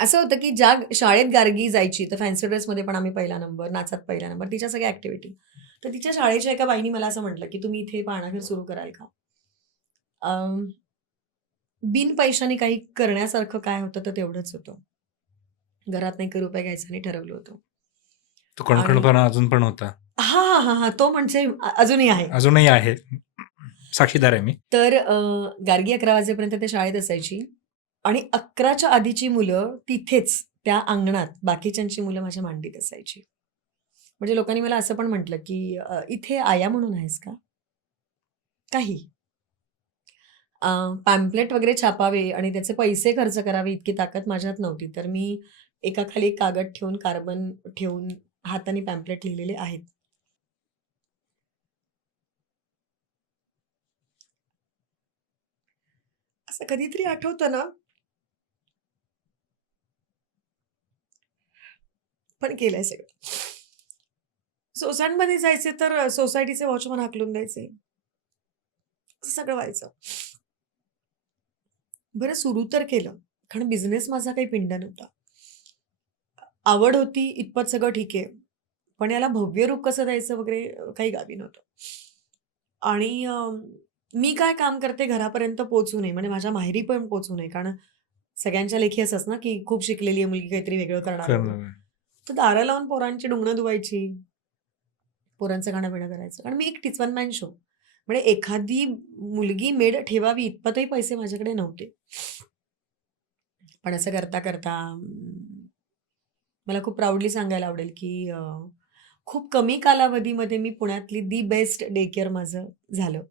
असं होतं की ज्या शाळेत गार्गी जायची तर फॅन्सी ड्रेसमध्ये पण आम्ही पहिला नंबर, नाचात पहिला नंबर, तिच्या सगळ्या ॲक्टिव्हिटी. तर तिच्या शाळेच्या एका बाईनी मला असं म्हटलं, की "तुम्ही इथे पाळणाघर सुरू कराल का?" बिन पैशाने काही करण्यासारखं काय होतं तर तेवढंच होतं. घरातनं ₹1 घ्यायचा आणि ठरवलं होतं. तो आणि कणखणपणा अजून पण होता. हां, हां, हां. तो म्हणजे अजूनही आहे. अजूनही आहे. साक्षीदार आहे मी. तर गार्गी 11 वाजेपर्यंत ते शाळेत असायची आणि 11च्या आधीची मुलं तिथेच त्या अंगणात बाकीच्यांची मुलं माझ्या मांडीत असायची. म्हणजे लोकांनी मला असं पण म्हटलं, की "इथे आया म्हणून आहेस का?" काही. पॅम्पलेट वगैरे छापावे आणि त्याचे पैसे खर्च करावे इतकी ताकद माझ्यात नव्हती. तर मी एकाखाली एक कागद ठेवून, कार्बन ठेवून हाताने पॅम्पलेट लिहिलेले आहेत. असं कधीतरी आठवतं ना पण केलंय सगळं. सोसायटीमध्ये जायचे तर सोसायटीचे वॉचमन हाकलून द्यायचे. सगळं व्हायचं. बरं सुरू तर केलं. कारण बिझनेस माझा काही पिंड नव्हता. आवड होती इतपत सगळं ठीक आहे. पण याला भव्य रूप कसं द्यायचं वगैरे काही गावी नव्हतं. आणि मी काय काम करते घरापर्यंत पोचू नये म्हणजे माझ्या माहेरी पण पोचू नये. कारण सगळ्यांच्या लेखी असंच ना, की खूप शिकलेली आहे मुलगी काहीतरी वेगळं करणार तर दारं लावून पोरांची डुंगणं धुवायची. पोरांचं गाणं पिणं करायचं. कारण मी एकटीच वन मॅन शो. म्हणजे एखादी मुलगी मेड ठेवावी इतपतही पैसे माझ्याकडे नव्हते. पण असं करता-करता मला खूप प्राउडली सांगायला आवडेल, की खूप कमी कालावधीमध्ये मी पुण्यातली दी बेस्ट डे केअर माझं झालं.